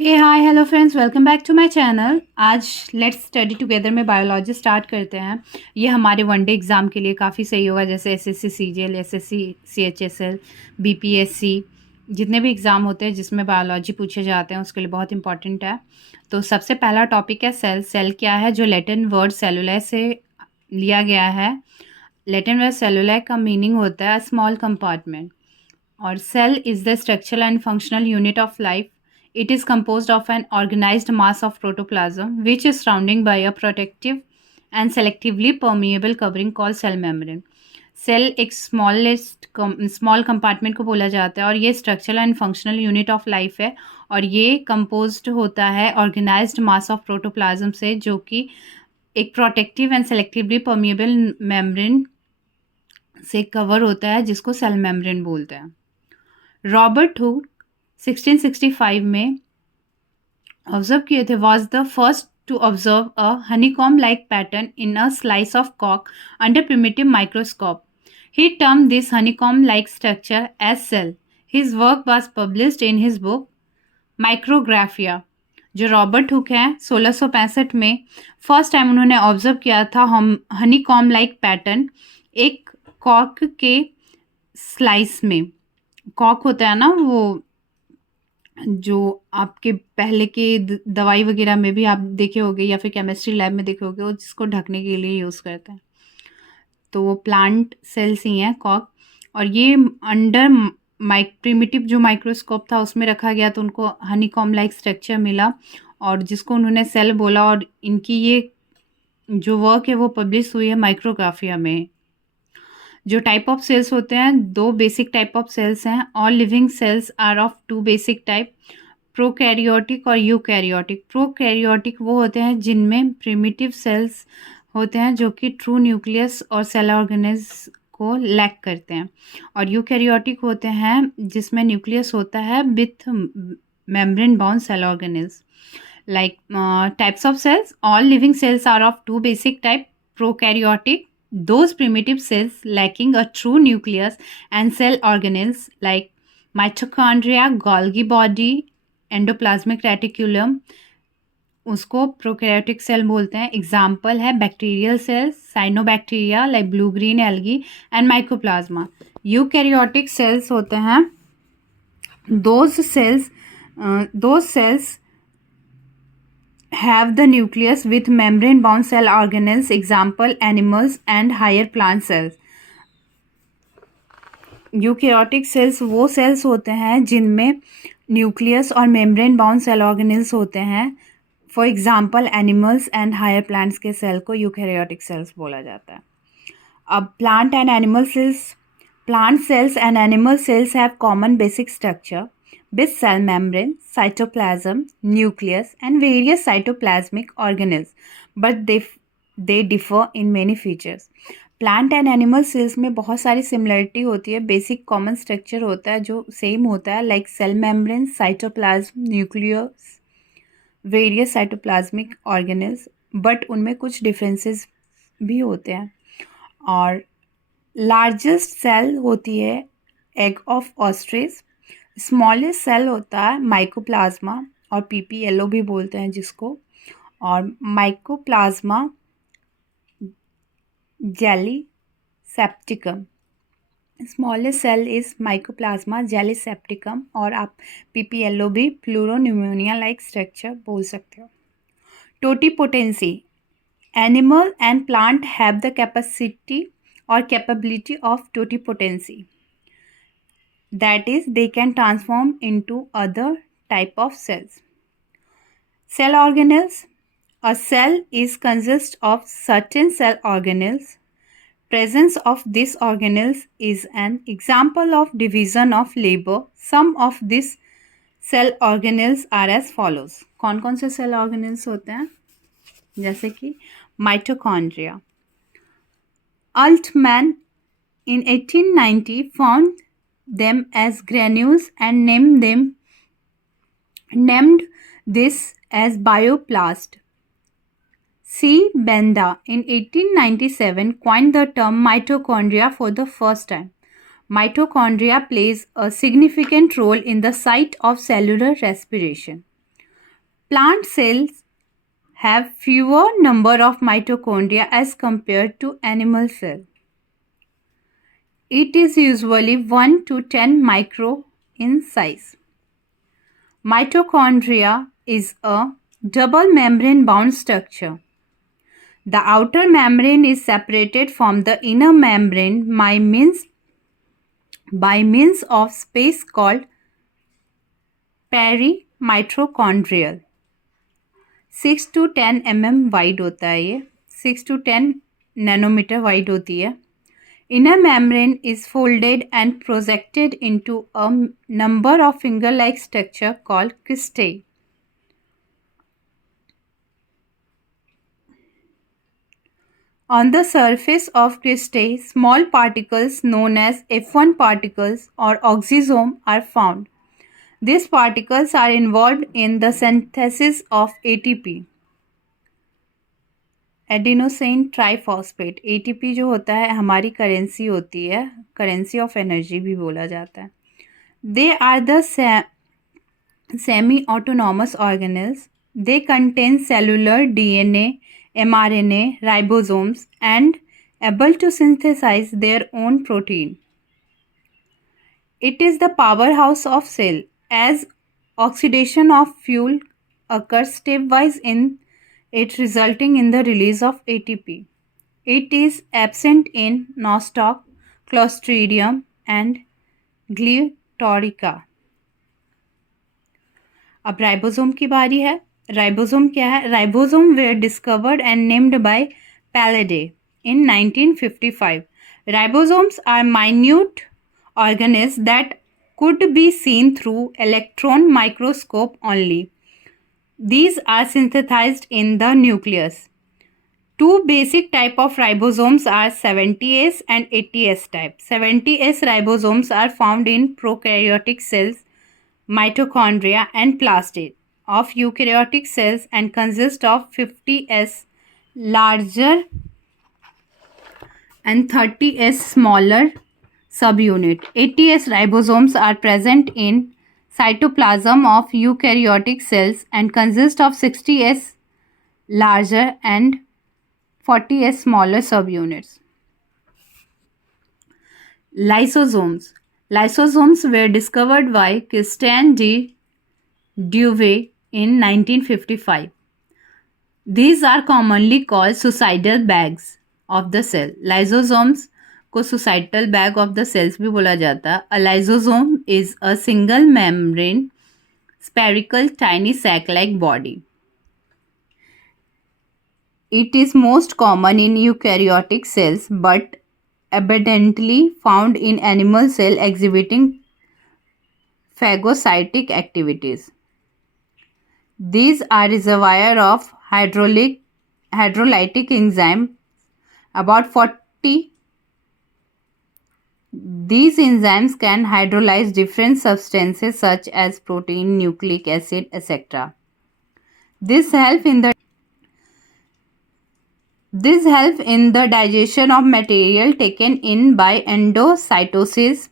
Hey hi hello friends, welcome back to my channel. आज let's study together में biology start करते हैं। ये हमारे वनडे एग्ज़ाम के लिए काफ़ी सही होगा, जैसे SSC CGL, SSC CHSL, BPSC, जितने भी एग्ज़ाम होते हैं जिसमें बायोलॉजी पूछे जाते हैं उसके लिए बहुत इंपॉर्टेंट है। तो सबसे पहला टॉपिक है सेल। सेल क्या है? जो लैटिन वर्ड सेलुलर से लिया गया है। लैटिन वर्ड सेलुलर का मीनिंग होता है स्मॉल कंपार्टमेंट, और cell is the structural and functional unit of life. It is composed of an organized mass of protoplasm which is surrounding by a protective and selectively permeable covering called cell membrane. Cell एक small compartment को बोला जाता है और ये structural and functional unit of life है, और ये कंपोज्ड होता है ऑर्गेनाइज्ड मास ऑफ प्रोटोप्लाज्म से, जो कि एक protective and selectively permeable membrane से कवर होता है, जिसको सेल मेम्ब्रेन बोलते हैं। रॉबर्ट हुक 1665 में ऑब्जर्व किए थे, was the first to observe a honeycomb like pattern in a slice of कॉक under primitive microscope. He termed this honeycomb-like structure as cell. His work was published in his book Micrographia. जो Robert Hooke हैं 1665 में first time उन्होंने observe किया था honeycomb like pattern एक Kock के slice में। कॉक होता है ना, वो जो आपके पहले के दवाई वगैरह में भी आप देखे होंगे या फिर केमिस्ट्री लैब में देखे होंगे, वो जिसको ढकने के लिए यूज़ करते हैं। तो वो प्लांट सेल्स ही हैं कॉक, और ये अंडर प्रिमिटिव जो माइक्रोस्कोप था उसमें रखा गया तो उनको हनीकॉम लाइक स्ट्रक्चर मिला, और जिसको उन्होंने सेल बोला, और इनकी ये जो वर्क है वो पब्लिश हुई है माइक्रोग्राफिया में। जो टाइप ऑफ सेल्स होते हैं, दो बेसिक टाइप ऑफ सेल्स हैं। All living cells are of two basic type, prokaryotic और यूकैरियोटिक। प्रोकैरियोटिक वो होते हैं जिनमें प्रिमिटिव सेल्स होते हैं जो कि ट्रू न्यूक्लियस और सेल ऑर्गेनेल्स को लैक करते हैं, और यूकैरियोटिक होते हैं जिसमें न्यूक्लियस होता है with membrane bound cell organelles. Like types of cells, all living cells are of two basic type: prokaryotic, those primitive cells lacking a true nucleus and cell organelles like mitochondria, Golgi body, endoplasmic reticulum, उसको prokaryotic cell बोलते हैं। Example है bacterial cells, cyanobacteria like blue green algae and mycoplasma. Eukaryotic cells होते हैं those cells have the nucleus with membrane bound cell organelles, example animals and higher plant cells. Eukaryotic cells वो sales होते हैं जिनमें nucleus और membrane bound cell organelles होते हैं। For example animals and higher plants के सेल को eukaryotic cells बोला जाता है। अब plant cells and animal cells have common basic structure with cell membrane, cytoplasm, nucleus, and various cytoplasmic organelles, but they differ in many features. Plant and animal cells में बहुत सारी similarity होती है, basic common structure होता है जो same होता है, like cell membrane, cytoplasm, nucleus, various cytoplasmic organelles, but उनमें कुछ डिफरेंसेस भी होते हैं। और लार्जेस्ट सेल होती है egg of ostrich, smallest cell होता है माइकोप्लाज्मा और पीपीएलओ भी बोलते हैं जिसको, और mycoplasma gallisepticum. Smallest cell is mycoplasma gallisepticum, और आप पीपीएलओ भी प्लूरोन्यूमोनिया लाइक स्ट्रक्चर बोल सकते हो। Totipotency, animal and plant have the capacity or capability of totipotency, that is they can transform into other type of cells. Cell organelles, a cell is consist of certain cell organelles. Presence of these organelles is an example of division of labor. Some of these cell organelles are as follows. कौन कौन से cell organelles होते हैं? जैसे कि mitochondria. Altman in 1890 found them as granules and named this as bioplast. C. Benda in 1897 coined the term mitochondria for the first time. Mitochondria plays a significant role in the site of cellular respiration. Plant cells have fewer number of mitochondria as compared to animal cell. It is usually 1 to 10 micro in size. Mitochondria is a double membrane bound structure. The outer membrane is separated from the inner membrane by means of space called perimitochondrial. 6 to 10 mm wide होता है ये, 6 to 10 nanometre wide होती है. Inner membrane is folded and projected into a number of finger-like structure called cristae. On the surface of cristae, small particles known as F1 particles or oxysome are found. These particles are involved in the synthesis of ATP. Adenosine triphosphate. ATP जो होता है हमारी currency होती है, currency of energy भी बोला जाता है. They are the semi autonomous organelles. They contain cellular DNA, mRNA, ribosomes and able to synthesize their own protein. It is the powerhouse of cell as oxidation of fuel occurs stepwise in it, resulting in the release of ATP. It is absent in nostoc, Clostridium and Glyctorica. अब ribosome की बारी है. Ribosome क्या है? Ribosome were discovered and named by Pallade in 1955. Ribosomes are minute organisms that could be seen through electron microscope only. These are synthesized in the nucleus. Two basic type of ribosomes are 70S and 80S type. 70S ribosomes are found in prokaryotic cells, mitochondria and plastid of eukaryotic cells and consist of 50S larger and 30S smaller subunit. 80S ribosomes are present in cytoplasm of eukaryotic cells and consist of 60S larger and 40S smaller subunits. Lysosomes. Lysosomes were discovered by Christian D. Dewey in 1955. These are commonly called suicidal bags of the cell. Lysosomes को suicidal bag of the cells भी बोला जाता है. A lysosome is a single membrane spherical tiny sac-like body. It is most common in eukaryotic cells but abundantly found in animal cell exhibiting phagocytic activities. These are reservoir of hydrolytic enzyme. About 40 These enzymes can hydrolyze different substances such as protein, nucleic acid, etc. This help in the digestion of material taken in by endocytosis,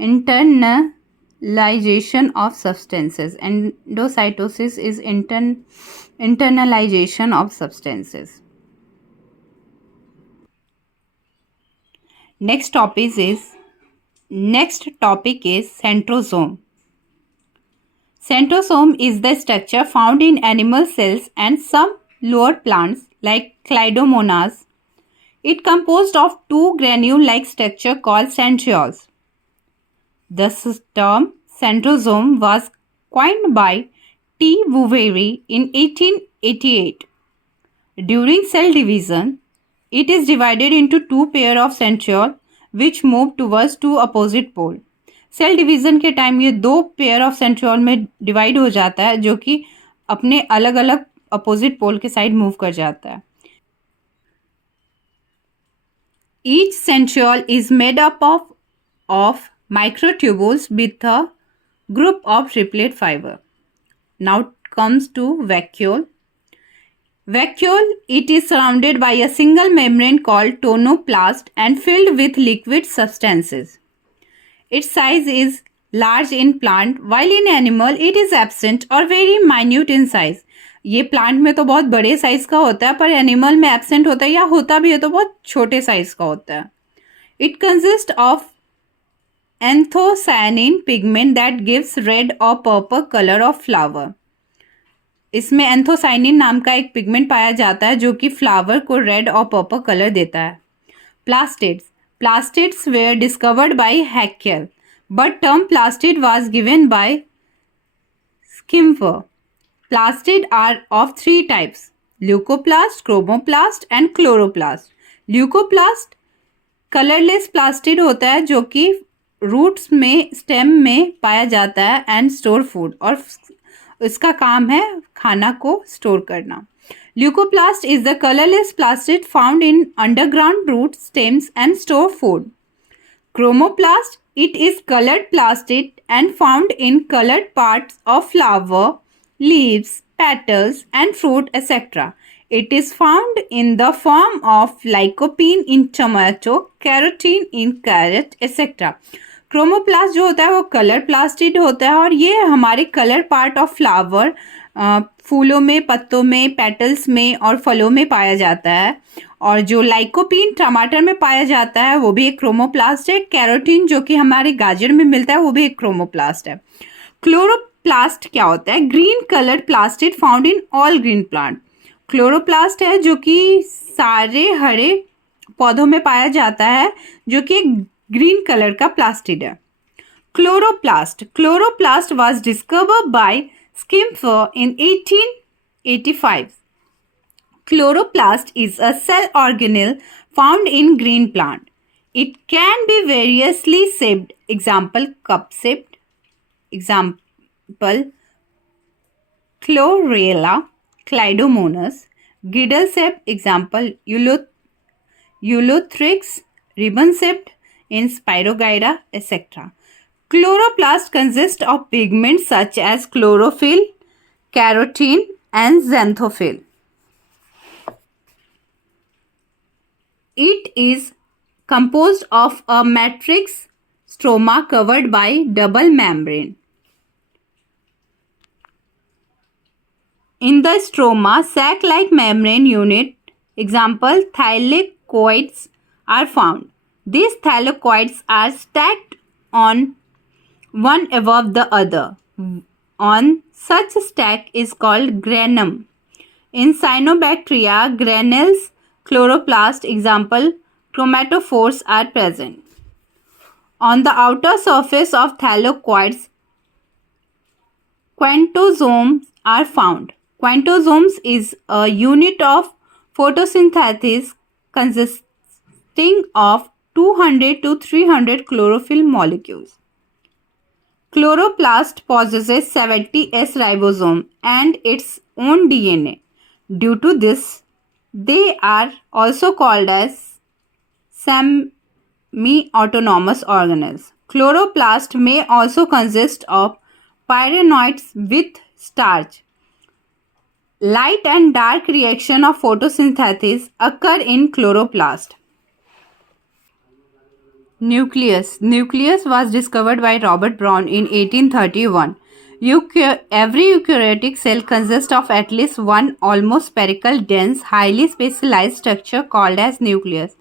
internalization of substances. Endocytosis is internalization of substances. Next topic is centrosome. Centrosome is the structure found in animal cells and some lower plants like Clydomonas. It composed of two granule-like structure called centrioles. The term centrosome was coined by T. Boveri in 1888. During cell division, it is divided into two pair of centriole which move towards two opposite pole. Cell division के time ये दो pair of centriole में divide हो जाता है जो कि अपने अलग अलग अपोजिट पोल के साइड मूव कर जाता है. Each centriole is made up of microtubules with a group of triplet fiber. Now comes to vacuole. Vacuole, it is surrounded by a single membrane called tonoplast and filled with liquid substances. Its size is large in plant, while in animal it is absent or very minute in size. ये plant में तो बहुत बड़े size का होता है, पर animal में एब्सेंट होता है, या होता भी है तो बहुत छोटे साइज का होता है. It consist of anthocyanin pigment that gives red और पर्पल कलर ऑफ फ्लावर. इसमें एंथोसायनिन नाम का एक पिगमेंट पाया जाता है जो कि फ्लावर को रेड और पर्पल कलर देता है. Plastids. Plastids were discovered by Haeckel, but term plastid was given by Schimfer. Plastid are of three types: leucoplast, chromoplast and chloroplast. Leucoplast colourless plastid होता है जो कि रूट्स में, स्टेम में पाया जाता है एंड स्टोर फूड, और इसका काम है खाना को स्टोर करना. Leucoplast is the colorless plastid found in underground roots, stems and store food. Chromoplast, it is colored plastid and found in colored parts of flower, leaves, petals and fruit, etc. It is found in the form of lycopene in tomato, carotene in carrot, etc. Chromoplast जो होता है वो colour plastid होता है और ये हमारे colour part of flower, फूलों में, पत्तों में, पेटल्स में और फलों में पाया जाता है. और जो लाइकोपीन टमाटर में पाया जाता है वो भी एक क्रोमोप्लास्ट है. कैरोटीन जो कि हमारे गाजर में मिलता है वो भी एक क्रोमोप्लास्ट है. क्लोरोप्लास्ट क्या होता है? Green coloured plastid found in all green plant. Chloroplast है जो कि सारे हरे पौधों में पाया जाता है, जो कि ग्रीन कलर का प्लास्टिड है. Chloroplast was discovered by Schimfer in 1885. Chloroplast is a cell organelle found in green plant. It can be variously shaped. Example, cup shaped. Example, Chlorella, Clydomonas. Girdle shaped. Example, Ulothrix, ribbon shaped in Spirogyra, etc. Chloroplast consists of pigments such as chlorophyll, carotene, and xanthophyll. It is composed of a matrix stroma covered by double membrane. In the stroma, sac-like membrane unit, example, thylakoids, are found. These thylakoids are stacked on one above the other. On such stack is called granum. In cyanobacteria, granules, chloroplast, example, chromatophores, are present. On the outer surface of thylakoids, quantosomes are found. Quantosomes is a unit of photosynthesis consisting of 200 to 300 chlorophyll molecules. Chloroplast possesses 70S ribosome and its own DNA. Due to this, they are also called as semi-autonomous organelles. Chloroplast may also consist of pyrenoids with starch. Light and dark reaction of photosynthesis occur in chloroplast. Nucleus was discovered by Robert Brown in 1831. Every eukaryotic cell consists of at least one almost spherical, dense, highly specialized structure called as nucleus.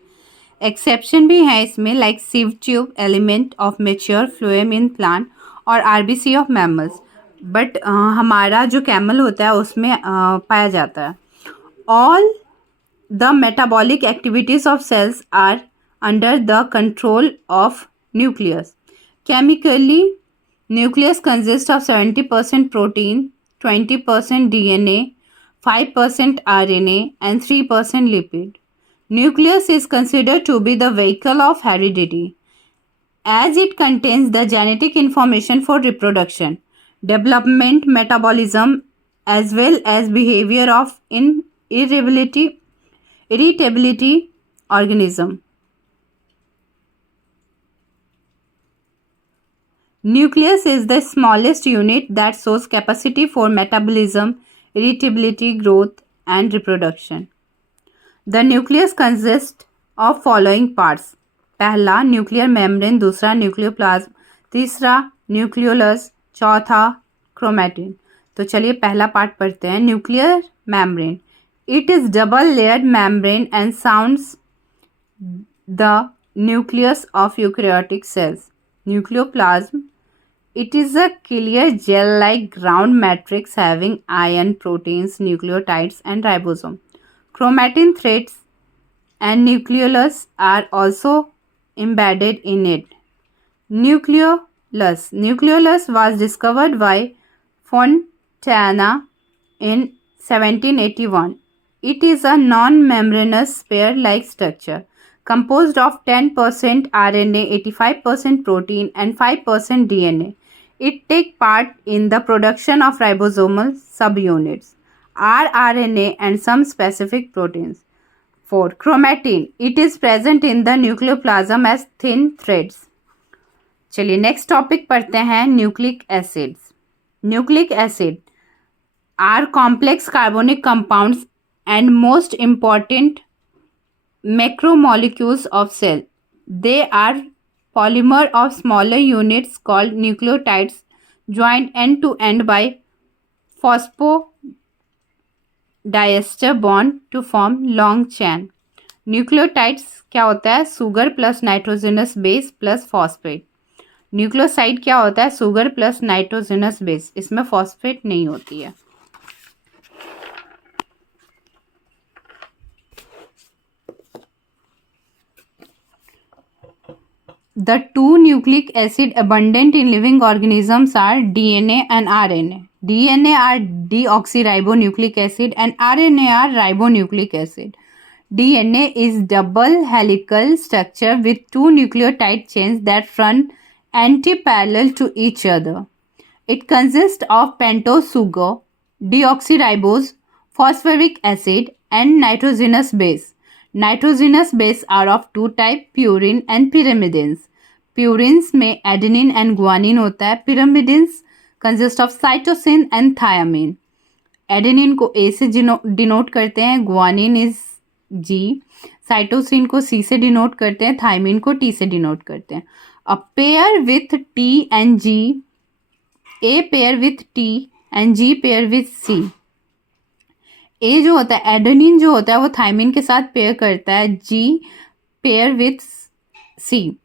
Exception भी है इसमें, like sieve tube, element of mature phloem in plant और RBC of mammals. But हमारा जो camel होता है उसमें पाया जाता है. All the metabolic activities of cells are under the control of nucleus. Chemically, nucleus consists of 70% protein, 20% DNA, 5% RNA, and 3% lipid. Nucleus is considered to be the vehicle of heredity, as it contains the genetic information for reproduction, development, metabolism, as well as behavior of irritability organism. Nucleus is the smallest unit that shows capacity for metabolism, irritability, growth, and reproduction. The nucleus consists of following parts. पहला nuclear membrane, दूसरा nucleoplasm, तीसरा nucleolus, चौथा chromatin. तो चलिए पहला part पढ़ते हैं। Nuclear membrane, it is double layered membrane and sounds the nucleus of eukaryotic cells. Nucleoplasm, it is a clear gel-like ground matrix having iron, proteins, nucleotides, and ribosome. Chromatin threads and nucleolus are also embedded in it. Nucleolus was discovered by Fontana in 1781. It is a non-membranous spear-like structure composed of 10% RNA, 85% protein, and 5% DNA. It takes part in the production of ribosomal subunits, rRNA, and some specific proteins. 4. Chromatin. It is present in the nucleoplasm as thin threads. चलिए next topic पढ़ते हैं। Nucleic acids. Nucleic acid are complex carbonic compounds and most important macromolecules of cell. They are polymer of smaller units called nucleotides joined end to end by phosphodiester bond to form long chain. Nucleotides क्या होता है? Sugar plus nitrogenous base plus phosphate. Nucleoside क्या होता है? Sugar plus nitrogenous base, इसमें phosphate नहीं होती है। The two nucleic acid abundant in living organisms are DNA and RNA. DNA are deoxyribonucleic acid and RNA are ribonucleic acid. DNA is double helical structure with two nucleotide chains that run antiparallel to each other. It consists of pentose sugar, deoxyribose, phosphoric acid, and nitrogenous base. Nitrogenous base are of two type, purine and pyrimidines. Purines में adenine and guanine होता है। Pyrimidines consist of cytosine and thiamine. Adenine को A से denote करते हैं, guanine is G, cytosine को C से denote करते हैं, thiamine को T से डिनोट करते हैं। A pair with T and G, A pair with T and G pair with C. ए जो होता है एडेनिन जो होता है वो थाइमिन के साथ पेयर करता है, G pair with C.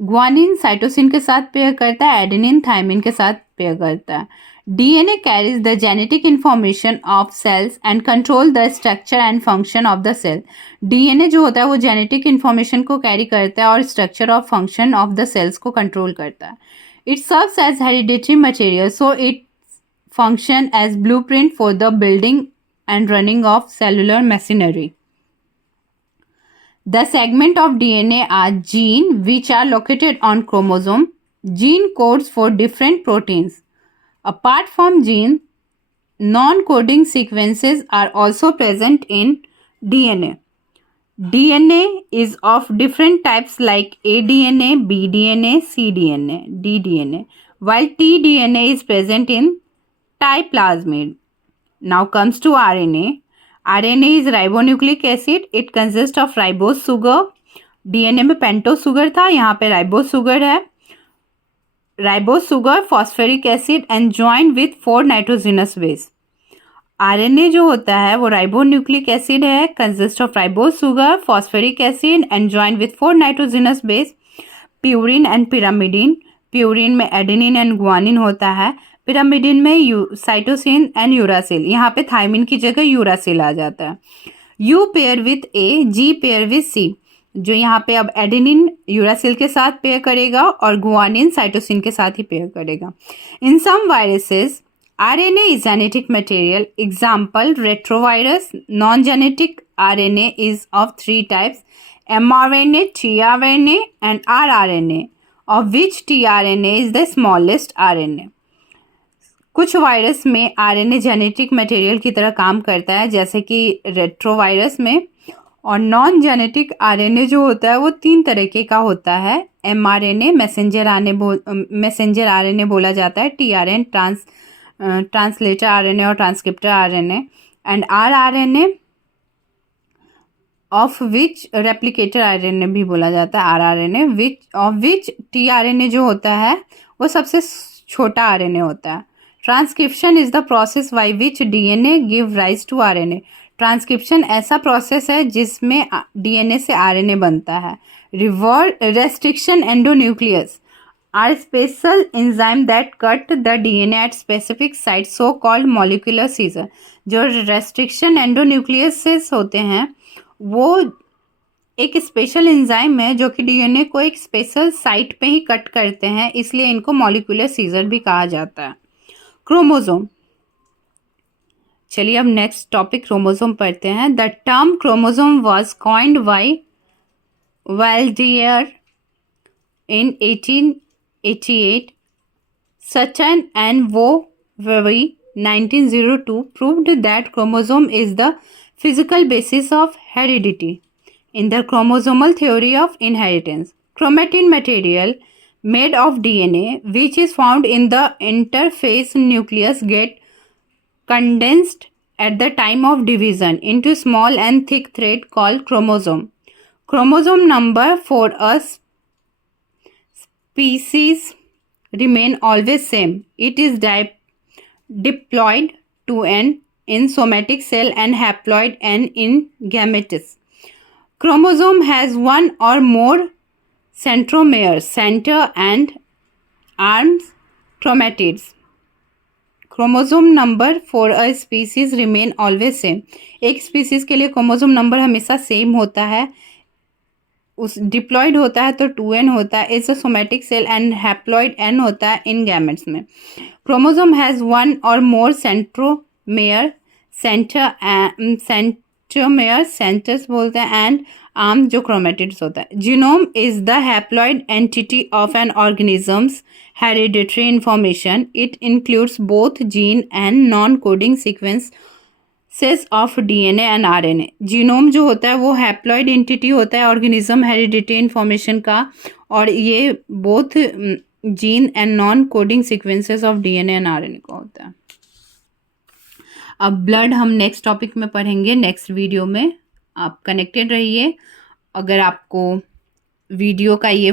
Guanine cytosine के साथ पेयर करता है, एडेनिन थाइमिन के साथ पेयर करता है। DNA carries the genetic information of cells and control the structure and function of the cell. DNA जो होता है वो जेनेटिक इंफॉर्मेशन को कैरी करता है और structure of function of the cells को कंट्रोल करता है। It serves as hereditary material, so it function as blueprint for the building and running of cellular machinery. The segment of DNA are gene which are located on chromosome. Gene codes for different proteins. Apart from gene, non-coding sequences are also present in DNA. DNA is of different types like aDNA, bDNA, cDNA, ddNA, while tDNA is present in triplasmid. Now comes to RNA. RNA is ribonucleic acid. It consists of ribose sugar. DNA में pentose sugar था, यहाँ पे ribose sugar है। Ribose sugar, phosphoric acid and joined with 4 nitrogenous base. RNA जो होता है वो ribonucleic acid है, consists of ribose sugar, phosphoric acid and joined with 4 nitrogenous base. Purine and pyrimidine. Purine में adenine and guanine होता है, pyrimidine में cytosine and uracil, यहाँ पे थाइमिन की जगह यूरासिल आ जाता है। U pair with A, G pair with C, जो यहाँ पे अब एडेनिन यूरासिल के साथ पेयर करेगा और गुआनिन साइटोसिन के साथ ही पेयर करेगा। In some viruses RNA is genetic material. Example, retrovirus. Non-genetic RNA is of 3 types, mRNA, tRNA and rRNA, of which tRNA is the smallest RNA. कुछ virus में आरएनए जेनेटिक मटेरियल की तरह काम करता है, जैसे कि रेट्रोवायरस में। और नॉन जेनेटिक आरएनए जो होता है वो 3 तरीके का होता है। एमआरएनए मैसेंजर आरएनए बोला जाता है, टीआरएन ट्रांसलेटर आरएनए और transcriptor RNA, and rRNA of which replicator RNA भी बोला जाता है, आरआरएनए, विच टीआरएनए जो होता है वो सबसे छोटा आरएनए होता है। Transcription is the process by which DNA give rise to RNA. Transcription ऐसा प्रोसेस है जिसमें डीएनए से आरएनए बनता है। Restriction endonuclease are special enzyme that cut the DNA at specific site, so called molecular scissor. जो restriction endonuclease होते हैं वो एक स्पेशल एंजाइम है जो कि डीएनए को एक स्पेशल साइट पे ही कट करते हैं, इसलिए इनको मॉलिक्यूलर सीजर भी कहा जाता है। क्रोमोसोम, चलिए अब नेक्स्ट टॉपिक क्रोमोसोम पढ़ते हैं। The term chromosome was coined by Waldeyer in 1888. Sachin and Wovery 1902 proved that chromosome is the physical basis of heredity. In the chromosomal theory of inheritance, chromatin material made of DNA, which is found in the interphase nucleus, get condensed at the time of division into small and thick thread called chromosome. Chromosome number for a species remain always same. It is diploid 2n in somatic cell and haploid n in gametes. Chromosome has one or more centromeres, center and arms chromatids. Chromosome number for a species remain always same. एक species के लिए chromosome number हमेशा same होता है, उस diploid होता है तो 2n होता है is a somatic cell and haploid n होता है इन गैमेट्स में। Chromosome has one or more centromere, centromere centres बोलते हैं, एंड आर्म जो क्रोमेटिड्स होता है। Genome is the haploid entity of N organisms hereditary information. It includes both gene and non coding sequences of DNA and RNA. Genome जो होता है वो haploid entity होता है ऑर्गेनिज्म हेरिडिटरी इंफॉर्मेशन का, और ये both gene and non coding sequences of DNA and RNA का होता है। अब ब्लड हम नेक्स्ट टॉपिक में पढ़ेंगे नेक्स्ट वीडियो में। आप कनेक्टेड रहिए। अगर आपको वीडियो का ये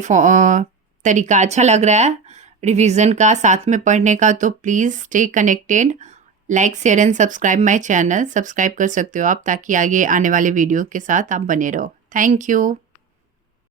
तरीका अच्छा लग रहा है रिवीजन का साथ में पढ़ने का, तो please stay connected. Like share and subscribe my channel. Subscribe कर सकते हो आप ताकि आगे आने वाले वीडियो के साथ आप बने रहो। Thank you.